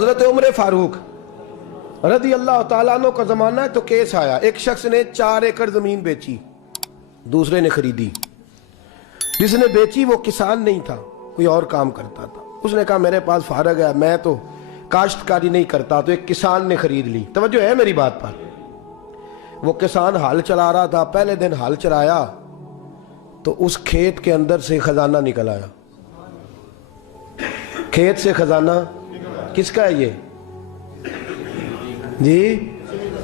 حضرت عمر فاروق رضی اللہ تعالیٰ عنہ کا زمانہ ہے تو کیس آیا، ایک شخص نے 4 ایکڑ زمین بیچی، دوسرے نے خریدی۔ جس نے بیچی وہ کسان نہیں تھا، کوئی اور کام کرتا تھا۔ اس نے کہا میرے پاس فارغ ہے، میں تو کاشتکاری نہیں کرتا، تو ایک کسان نے خرید لی۔ توجہ ہے میری بات پر؟ وہ کسان ہل چلا رہا تھا، پہلے دن ہل چلایا تو اس کھیت کے اندر سے خزانہ نکل آیا۔ کھیت سے خزانہ کس کا ہے یہ؟ جی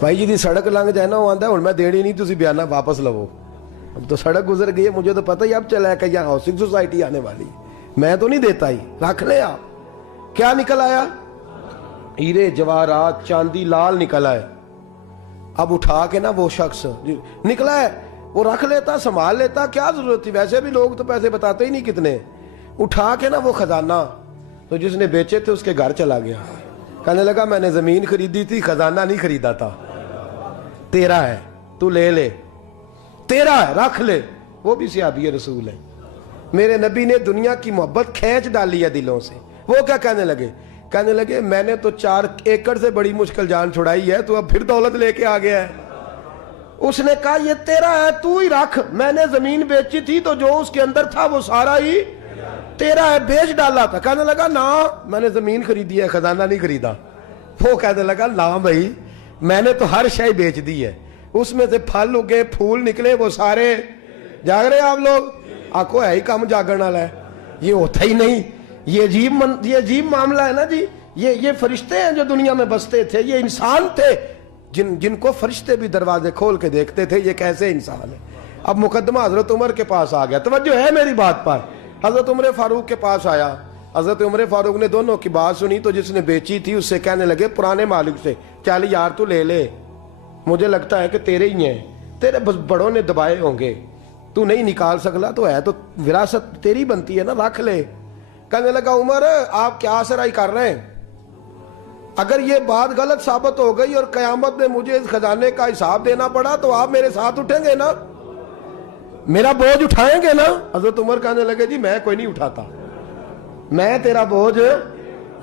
بھائی جی دی سڑک لنگ جائے نا وہ آتا ہے اور میں دیڑی نہیں تسی بیانہ واپس لو۔ اب تو سڑک گزر گئی ہے، مجھے تو پتہ ہی اب چلا ہے کہ یہاں ہاؤسنگ سوسائٹی آنے والی، میں تو نہیں دیتا ہی، رکھ لے آپ۔ کیا نکل آیا؟ ہیرے جواہرات چاندی لال نکل آئے۔ اب اٹھا کے نا وہ شخص نکلا ہے وہ رکھ لیتا، سنبھال لیتا، کیا ضرورت تھی؟ ویسے بھی لوگ تو پیسے بتاتے ہی نہیں کتنے۔ اٹھا کے نا وہ خزانہ تو جس نے بیچے تھے اس کے گھر چلا گیا، کہنے لگا میں نے زمین خریدی تھی، خزانہ نہیں خریدا تھا، تیرا ہے، تو لے لے، تیرا ہے، رکھ لے۔ وہ بھی صحابی رسول ہے، میرے نبی نے دنیا کی محبت کھینچ ڈالی ہے دلوں سے۔ وہ کیا کہنے لگے؟ کہنے لگے میں نے تو 4 ایکڑ سے بڑی مشکل جان چھڑائی ہے، تو اب پھر دولت لے کے آ گیا ہے۔ اس نے کہا یہ تیرا ہے، تو ہی رکھ، میں نے زمین بیچی تھی تو جو اس کے اندر تھا وہ سارا ہی تیرا ہے، بیچ ڈالا تھا۔ کہنے لگا نا میں نے زمین خریدی ہے، خزانہ نہیں خریدا۔ وہ کہنے لگا نا بھائی میں نے تو ہر شے بیچ دی ہے، اس میں سے پھل اگے پھول نکلے وہ سارے۔ جاگ رہے آپ لوگ؟ آنکھوں ہے ہی کام جاگن والا ہے، یہ ہوتا ہی نہیں۔ یہ عجیب معاملہ ہے نا جی۔ یہ فرشتے ہیں جو دنیا میں بستے تھے، یہ انسان تھے جن کو فرشتے بھی دروازے کھول کے دیکھتے تھے یہ کیسے انسان ہے۔ اب مقدمہ حضرت عمر کے پاس آ گیا، توجہ ہے میری بات پر؟ حضرت عمر فاروق کے پاس آیا، حضرت عمر فاروق نے دونوں کی بات سنی تو جس نے بیچی تھی اس سے کہنے لگے پرانے مالک سے، چل یار تو لے لے، مجھے لگتا ہے کہ تیرے ہی ہیں، تیرے بڑوں نے دبائے ہوں گے، تو نہیں نکال سکلا تو ہے تو وراثت تیری بنتی ہے نا، رکھ لے۔ کہنے لگا عمر آپ کیا سرائی کر رہے ہیں؟ اگر یہ بات غلط ثابت ہو گئی اور قیامت میں مجھے اس خزانے کا حساب دینا پڑا تو آپ میرے ساتھ اٹھیں گے نا، میرا بوجھ اٹھائیں گے نا؟ حضرت عمر کہنے لگے جی میں کوئی نہیں اٹھاتا، میں تیرا بوجھ۔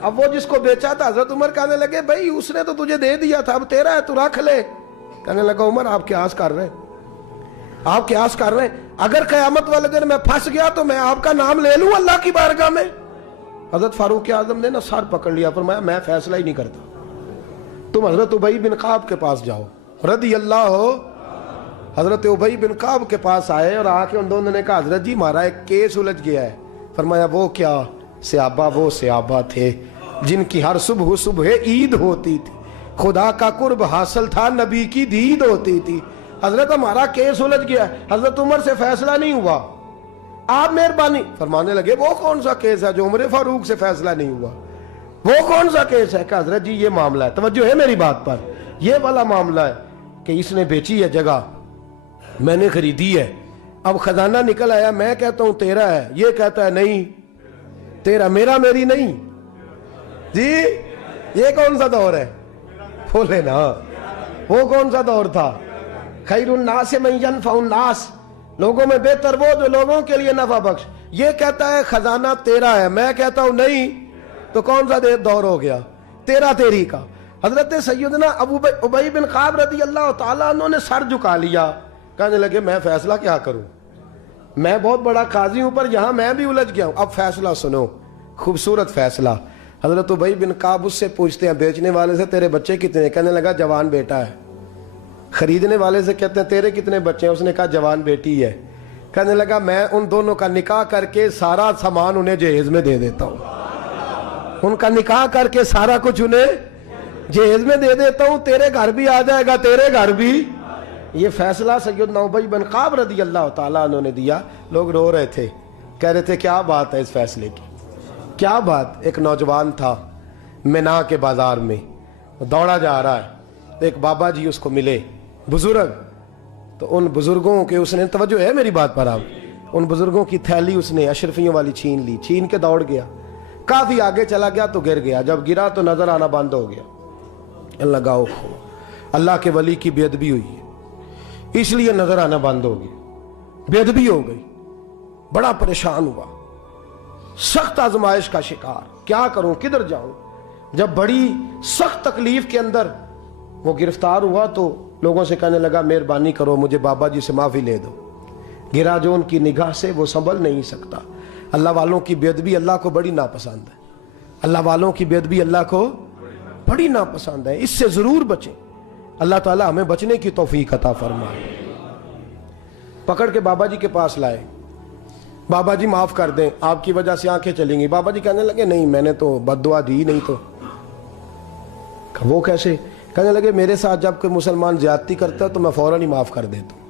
اب وہ جس کو بیچا تھا حضرت عمر کہنے لگے بھائی اس نے تو تجھے دے دیا تھا، اب تیرا ہے تو رکھ لے۔ کہنے لگا عمر آپ قیاس کر رہے ہیں، آپ قیاس کر رہے ہیں، اگر قیامت والے دن میں پھنس گیا تو میں آپ کا نام لے لوں اللہ کی بارگاہ میں؟ حضرت فاروق اعظم نے نا سر پکڑ لیا، فرمایا میں فیصلہ ہی نہیں کرتا، تم حضرت ابی بن کعب کے پاس جاؤ رضی اللہ ہو۔ حضرت ابی بن کعب کے پاس آئے اور آ کے ان دونوں نے کہا حضرت جی ہمارا ایک کیس الجھ گیا ہے۔ فرمایا وہ کیا؟ صحابہ وہ صحابہ تھے جن کی ہر صبح عید ہوتی تھی، خدا کا قرب حاصل تھا، نبی کی دید ہوتی تھی۔ حضرت ہمارا کیس الجھ گیا، حضرت عمر سے فیصلہ نہیں ہوا، آپ مہربانی۔ فرمانے لگے وہ کون سا کیس ہے جو عمر فاروق سے فیصلہ نہیں ہوا؟ وہ کون سا کیس ہے؟ کہ حضرت جی یہ معاملہ ہے، توجہ ہے میری بات پر، یہ والا معاملہ ہے کہ اس نے بیچی ہے جگہ، میں نے خریدی ہے، اب خزانہ نکل آیا، میں کہتا ہوں تیرا ہے، یہ کہتا ہے نہیں تیرا، میرا میری نہیں۔ جی یہ کون سا دور ہے؟ بولے نا وہ کون سا دور تھا؟ خیر الناس من ینفع الناس، لوگوں میں بہتر وہ جو لوگوں کے لیے نفع بخش۔ یہ کہتا ہے خزانہ تیرا ہے، میں کہتا ہوں نہیں، تو کون سا دور ہو گیا؟ تیرا تیری کا۔ حضرت سیدنا ابی بن کعب رضی اللہ تعالیٰ عنہ نے سر جھکا لیا، کہنے لگے میں فیصلہ کیا کروں، میں بہت بڑا قاضی ہوں پر یہاں میں بھی الجھ گیا ہوں۔ اب فیصلہ سنو، خوبصورت فیصلہ۔ حضرت ابی بن کعب اس سے پوچھتے ہیں بیچنے والے سے تیرے بچے کتنے ہیں؟ کہنے لگا جوان بیٹا ہے۔ خریدنے والے سے کہتے ہیں تیرے کتنے بچے ہیں؟ اس نے کہا جوان بیٹی ہے۔ کہنے لگا میں ان دونوں کا نکاح کر کے سارا سامان انہیں جہیز میں دے دیتا ہوں، ان کا نکاح کر کے سارا کچھ انہیں جہیز میں دے دیتا ہوں، تیرے گھر بھی آ جائے گا، تیرے گھر بھی۔ یہ فیصلہ سیدنا ابی بن کعب رضی اللہ تعالیٰ عنہ نے دیا۔ لوگ رو رہے تھے، کہہ رہے تھے کیا بات ہے اس فیصلے کی، کیا بات۔ ایک نوجوان تھا مینا کے بازار میں، دوڑا جا رہا ہے، ایک بابا جی اس کو ملے، بزرگ، تو ان بزرگوں کے اس نے، توجہ ہے میری بات پر آپ، ان بزرگوں کی تھیلی اس نے اشرفیوں والی چھین لی، چھین کے دوڑ گیا، کافی آگے چلا گیا تو گر گیا، جب گرا تو نظر آنا بند ہو گیا۔ لگاؤ اللہ کے ولی کی بے ادبی ہوئی ہے اس لیے نظر آنا بند ہو گئی، بے ادبی ہو گئی، بڑا پریشان ہوا، سخت آزمائش کا شکار، کیا کروں کدھر جاؤں؟ جب بڑی سخت تکلیف کے اندر وہ گرفتار ہوا تو لوگوں سے کہنے لگا مہربانی کرو مجھے بابا جی سے معافی لے دو. گرا جو ان کی نگاہ سے وہ سنبھل نہیں سکتا. اللہ والوں کی بے ادبی اللہ کو بڑی ناپسند ہے. اللہ والوں کی بے ادبی اللہ کو بڑی ناپسند ہے. اس سے ضرور بچیں. اللہ تعالی ہمیں بچنے کی توفیق عطا فرمائے. پکڑ کے بابا جی کے پاس لائے. بابا جی معاف کر دیں, آپ کی وجہ سے آنکھیں چلیں گی. بابا جی کہنے لگے نہیں میں نے تو بد دعا دی نہیں. تو وہ کیسے؟ کہنے لگے میرے ساتھ جب کوئی مسلمان زیادتی کرتا ہے تو میں فوراً ہی معاف کر دیتا ہوں.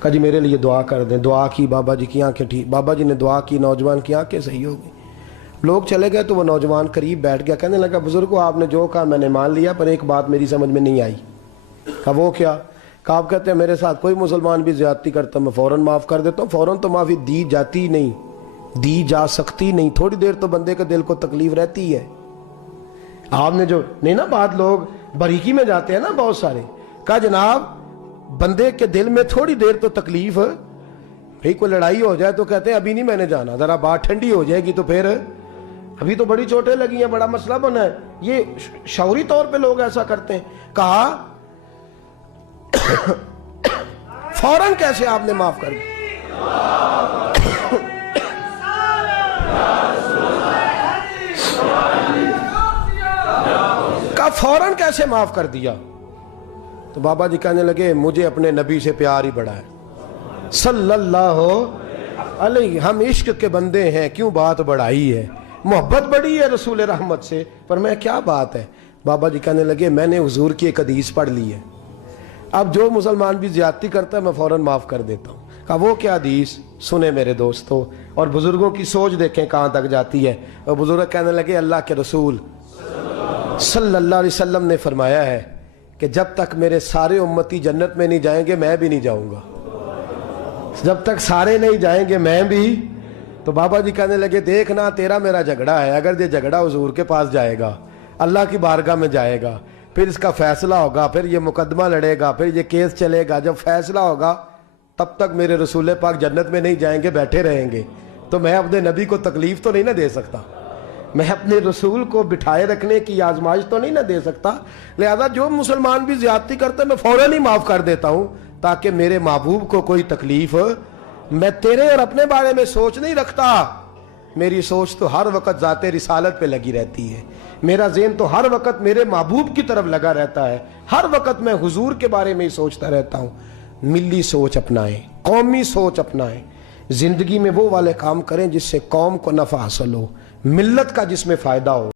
کہا جی میرے لیے دعا کر دیں. دعا کی, بابا جی کی آنکھیں ٹھیک. بابا جی نے دعا کی, نوجوان کی آنکھیں صحیح ہو گئی. لوگ چلے گئے تو وہ نوجوان قریب بیٹھ گیا. کہنے لگا بزرگو آپ نے جو کہا میں نے مان لیا, پر ایک بات میری سمجھ میں نہیں آئی. کہا وہ کیا؟ کہا آپ کہتے ہیں میرے ساتھ کوئی مسلمان بھی زیادتی کرتا میں فوراً معاف کر دیتا ہوں. فوراً تو معافی دی جاتی نہیں, دی جا سکتی نہیں. تھوڑی دیر تو بندے کے دل کو تکلیف رہتی ہے. آپ نے جو نہیں نا بات, لوگ بریکی میں جاتے ہیں نا بہت سارے. کہا جناب بندے کے دل میں تھوڑی دیر تو تکلیف, بھئی کوئی لڑائی ہو جائے تو کہتے ہیں ابھی نہیں میں نے جانا, ذرا بات ٹھنڈی ہو جائے گی تو پھر, ابھی تو بڑی چوٹیں لگی ہیں, بڑا مسئلہ بنا ہے. یہ شعوری طور پہ لوگ ایسا کرتے ہیں. کہا فوراً کیسے آپ نے معاف کر دیا؟ کہا فوراً کیسے معاف کر دیا؟ تو بابا جی کہنے لگے مجھے اپنے نبی سے پیار ہی بڑا ہے صلی اللہ علیہ. ہم عشق کے بندے ہیں, کیوں بات بڑھائی ہے, محبت بڑی ہے رسول رحمت سے, پر میں کیا بات ہے. بابا جی کہنے لگے میں نے حضور کی ایک حدیث پڑھ لی ہے, اب جو مسلمان بھی زیادتی کرتا ہے میں فوراً معاف کر دیتا ہوں. کہا وہ کیا حدیث؟ سنیں میرے دوستو, اور بزرگوں کی سوچ دیکھیں کہاں تک جاتی ہے. اور بزرگ کہنے لگے اللہ کے رسول صلی اللہ علیہ وسلم نے فرمایا ہے کہ جب تک میرے سارے امتی جنت میں نہیں جائیں گے میں بھی نہیں جاؤں گا. جب تک سارے نہیں جائیں گے میں بھی. تو بابا جی کہنے لگے دیکھنا تیرا میرا جھگڑا ہے, اگر یہ جھگڑا حضور کے پاس جائے گا, اللہ کی بارگاہ میں جائے گا, پھر اس کا فیصلہ ہوگا, پھر یہ مقدمہ لڑے گا, پھر یہ کیس چلے گا, جب فیصلہ ہوگا تب تک میرے رسول پاک جنت میں نہیں جائیں گے, بیٹھے رہیں گے. تو میں اپنے نبی کو تکلیف تو نہیں نہ دے سکتا, میں اپنے رسول کو بٹھائے رکھنے کی آزمائش تو نہیں نہ دے سکتا. لہذا جو مسلمان بھی زیادتی کرتے میں فوراً ہی معاف کر دیتا ہوں تاکہ میرے محبوب کو کوئی تکلیف. میں تیرے اور اپنے بارے میں سوچ نہیں رکھتا, میری سوچ تو ہر وقت ذات رسالت پہ لگی رہتی ہے. میرا ذہن تو ہر وقت میرے محبوب کی طرف لگا رہتا ہے, ہر وقت میں حضور کے بارے میں ہی سوچتا رہتا ہوں. ملی سوچ اپنائیں, قومی سوچ اپنائیں, زندگی میں وہ والے کام کریں جس سے قوم کو نفع حاصل ہو, ملت کا جس میں فائدہ ہو.